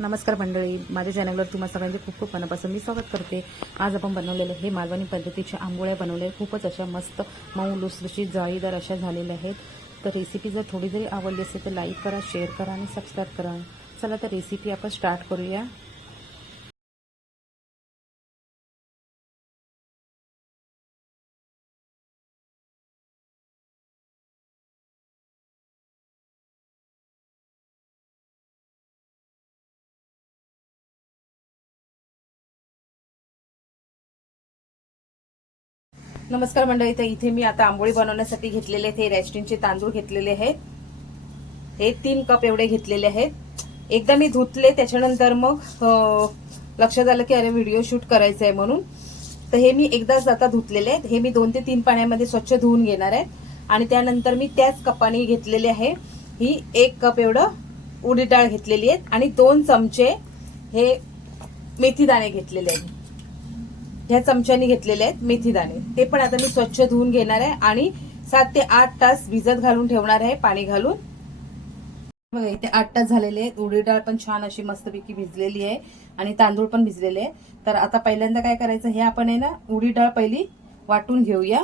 नमस्कार मंडळी. माझ्या चॅनलवर तुम्हा सगळ्यांचे खूप खूप मनापासून मी स्वागत करते. आज आपण बनवलेलं हे मालवणी पद्धतीच्या आंबोळ्या बनवले. खूपच अशा मस्त मऊ लुसलुशी जाळीदार अशा झालेल्या आहेत. तर रेसिपी जर थोडी जरी आवडली असेल तर लाईक करा शेअर करा आणि सबस्क्राईब करा. चला तर रेसिपी आपण स्टार्ट करूया. नमस्कार मंडळी तर इथे मी आता आंबोळी बनवण्यासाठी घेतलेले आहेत. हे रेस्टिनचे तांदूळ घेतलेले आहेत. हे तीन कप एवढे घेतलेले आहेत. एकदा मी धुतले त्याच्यानंतर मग लक्षात आलं की अरे व्हिडिओ शूट करायचं आहे म्हणून. तर हे मी एकदाच आता धुतलेले आहेत. हे मी दोन ते तीन पाण्यामध्ये स्वच्छ धुवून घेणार आहे. आणि त्यानंतर मी त्याच कपाने घेतलेले आहे. ही एक कप एवढं उडी डाळ घेतलेली आहे. आणि दोन चमचे हे मेथी दाणे घेतलेले आहेत. ह्या चमच्यानी घेतलेले आहेत मेथी दाणे. ते पण आता मी स्वच्छ धुवून घेणार आहे आणि सात ते आठ तास भिजत घालून ठेवणार आहे पाणी घालून. बघा इथे आठ तास झालेले आहेत. उडीद डाळ पण छान अशी मस्तपैकी भिजलेली आहे आणि तांदूळ पण भिजलेले आहे तर आता पहिल्यांदा काय करायचं हे आपण आहे ना उडीद डाळ पहिली वाटून घेऊया.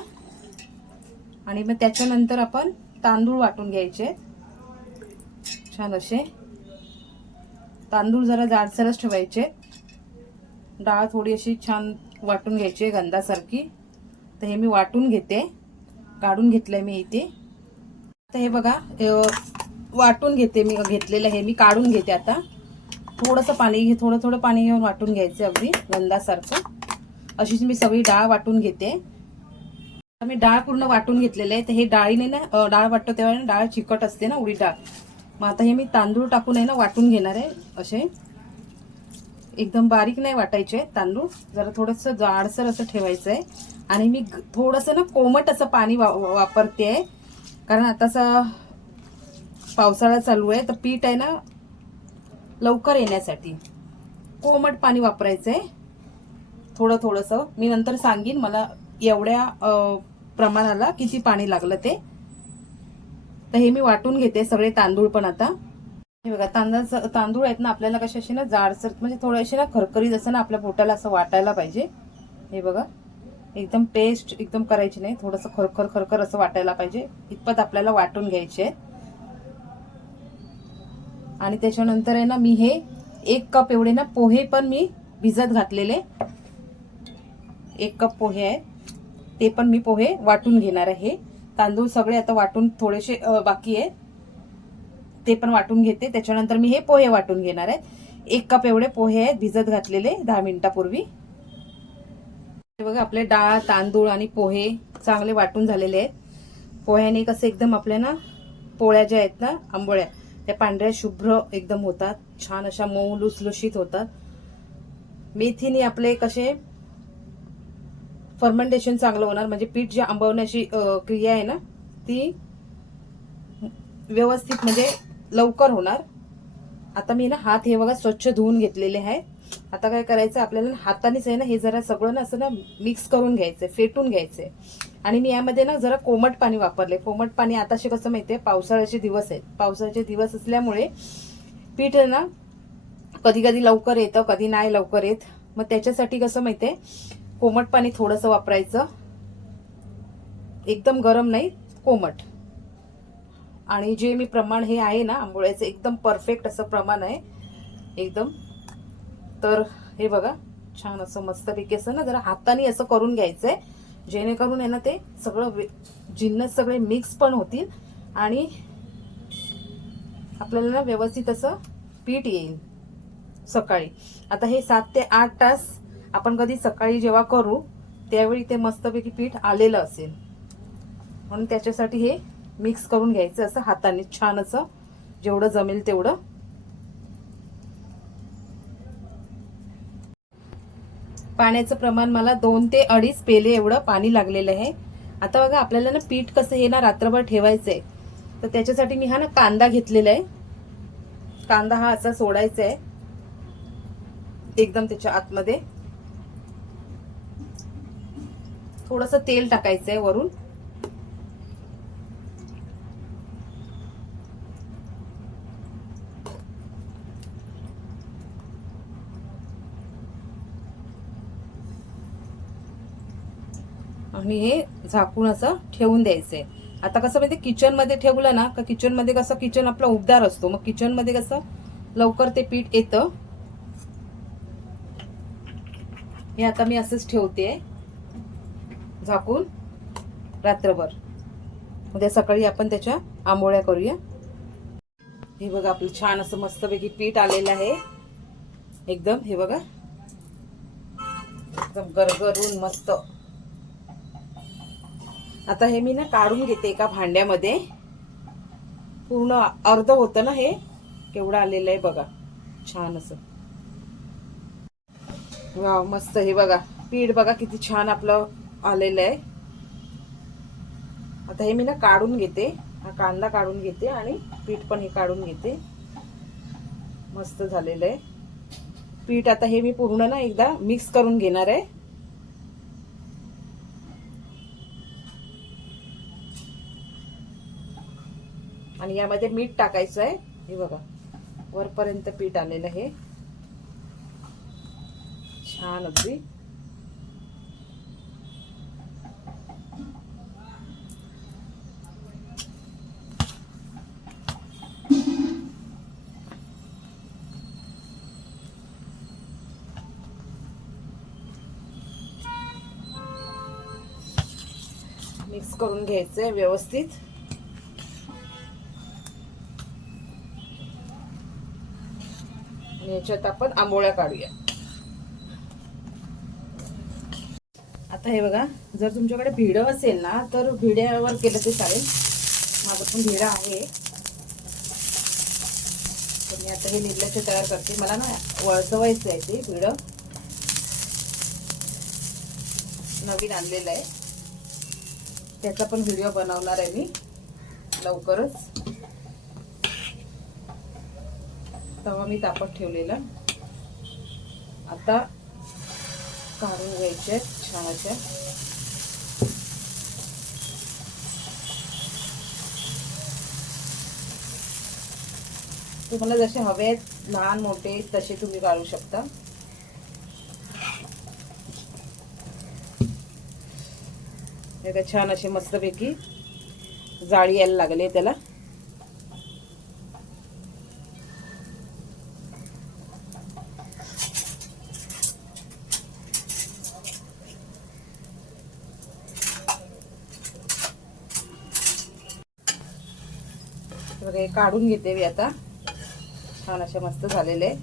आणि मग त्याच्यानंतर आपण तांदूळ वाटून घ्यायचे. छान असे. तांदूळ जरा जाडसरच ठेवायचे. डाळ थोडी अशी छान वाटून घ्यायची आहे गंधासारखी. तर हे मी वाटून घेते. काढून घेतलंय मी इथे. आता हे बघा वाटून घेते मी घेतलेलं हे मी काढून घेते आता. थोडंसं पाणी घे थोडं थोडं पाणी घेऊन वाटून घ्यायचं अगदी गंधासारखं. अशीच मी सगळी डाळ वाटून घेते. मी डाळ पूर्ण वाटून घेतलेलं आहे. तर हे डाळीने ना डाळ वाटतो तेव्हा डाळ चिकट असते ना उडी डाळ. मग आता हे मी तांदूळ टाकून आहे ना वाटून घेणार आहे असे. एकदम बारीक नाही वाटायचे तांदूळ. जरा थोडंसं जाडसर असं ठेवायचं आहे आणि मी थोडंसं ना कोमट असं पाणी वा वापरते आहे कारण आताचा पावसाळा चालू आहे तर पीठ आहे ना लवकर येण्यासाठी. कोमट पाणी वापरायचं आहे थोडं थोडंसं. मी नंतर सांगेन मला एवढ्या प्रमाणाला किती पाणी लागलं ते. तर हे मी वाटून घेते सगळे तांदूळ पण आता. हे बघा तांदळाचं तांदूळ आहेत ना आपल्याला कशी असे ना जाडसर म्हणजे थोडेसे ना खरखरीत असं ना आपल्या पोटाला असं वाटायला पाहिजे. हे बघा एकदम पेस्ट एकदम करायची नाही थोडंसं खरखर खरखर असं वाटायला पाहिजे. इतपत आपल्याला वाटून घ्यायचे आणि त्याच्यानंतर आहे ना मी हे एक कप एवढे ना पोहे पण मी भिजत घातलेले. एक कप पोहे आहे ते पण मी पोहे वाटून घेणार आहे. तांदूळ सगळे आता वाटून थोडेसे बाकी आहे ते पण वाटून घेते. त्याच्यानंतर मी हे पोहे वाटून घेणार आहेत. एक कप एवढे पोहे आहेत भिजत घातलेले दहा मिनिटापूर्वी. हे बघा आपले डाळ तांदूळ आणि पोहे चांगले वाटून झालेले आहेत. पोह्याने कसं एकदम आपल्या ना पोळ्या ज्या आहेत ना आंबोळ्या त्या पांढऱ्या शुभ्र एकदम होतात. छान अशा मऊ लुसलुशीत होतात. मेथीने आपले कसे फर्मेंटेशन चांगलं होणार. म्हणजे पीठ जे आंबवण्याची क्रिया आहे ना ती व्यवस्थित म्हणजे लवकर होणार. आता मी ना हात हे बघा स्वच्छ धुवून घेतलेले आहे. आता काय करायचं आपल्याला हातानेच आहे ना हे जरा सगळं ना असं ना मिक्स करून घ्यायचं फेटून घ्यायचंय. आणि मी यामध्ये ना जरा कोमट पाणी वापरले. कोमट पाणी आताशे कसं माहितीये पावसाळ्याचे दिवस आहेत. पावसाळ्याचे दिवस असल्यामुळे पीठ आहे ना कधी कधी लवकर येतं कधी नाही लवकर येत. मग त्याच्यासाठी कसं माहितीये कोमट पाणी थोडंसं वापरायचं. एकदम गरम नाही कोमट. आणि जे मी प्रमाण हे आहे ना आंबोळ्याचं एकदम परफेक्ट असं प्रमाण आहे. एकदम. तर हे बघा छान असं मस्तपैकी असं ना जरा हाताने असं करून घ्यायचं आहे जेणेकरून आहे ना ते सगळं वे- जिन्नस सगळे मिक्स पण होतील आणि आपल्याला ना व्यवस्थित असं पीठ येईल सकाळी. आता हे सात ते आठ तास आपण कधी सकाळी जेव्हा करू त्यावेळी ते मस्तपैकी पीठ आलेलं असेल. म्हणून त्याच्यासाठी हे मिक्स करून घ्यायचं असं हाताने छान असं जेवढं जमेल तेवढं. पाण्याचं प्रमाण मला दोन ते अडीच पेले एवढं पाणी लागलेलं आहे. आता बघा आपल्याला ना पीठ कसं हे ना रात्रभर आहे तर त्याच्यासाठी मी हा ना कांदा घेतलेला आहे. कांदा हा असा सोडायचा आहे. एकदम त्याच्या आतमध्ये. थोडस तेल टाकायचंय वरून. आणि हे झाकून असं ठेवून द्यायचंय. आता कसं माहिती किचनमध्ये ठेवलं ना का किचनमध्ये कसं किचन आपला उबदार असतो. मग किचनमध्ये कसं लवकर ते पीठ येतं. हे आता मी असंच ठेवते. झाकून रात्रभर. उद्या सकाळी आपण त्याच्या आंबोळ्या करूया. हे बघा आपलं छान असं मस्तपैकी पीठ आलेलं आहे. एकदम हे बघा. एकदम गरगरून मस्त. आता हे मी ना काढून घेते एका भांड्यामध्ये. पूर्ण अर्ध होतं ना हे? केवढं आलेलं आहे बघा. छान असं. वा मस्त हे बघा. पीठ बघा किती छान आपलं आलेलं आहे. आता हे मी ना काढून घेते. हा कांदा काढून घेते आणि पीठ पण हे काढून घेते. मस्त झालेलं आहे. पीठ आता हे मी पूर्ण ना एकदा मिक्स करून घेणार आहे. आणि यामध्ये मीठ टाकायचं आहे. हे बघा वरपर्यंत पीठ आलेलं हे छान अगदी. मिक्स करून घ्यायचंय व्यवस्थित. आणि याच्यात आपण आंबोळ्या काढूया. आता हे बघा जर तुमच्याकडे भिडं असेल ना तर भिड्यावर केलं ते चालेल. माझं पण भिडं आहे. तर मी आता हे निर्लक्ष तयार करते. मला ना वळसवायचं आहे ते भिडं. नवीन आणलेलं आहे. त्याचा पण व्हिडिओ बनवणार आहे मी. लवकरच. तवा मी तापत ठेवलेला. आता काढून घ्यायचे छान अशा तुम्हाला जसे हवे आहेत लहान मोठे तसे तुम्ही काढू शकता. छान असे मस्तपैकी जाळी यायला लागले त्याला. वगैरे काढून घेते मी आता. छान असे मस्त झालेले.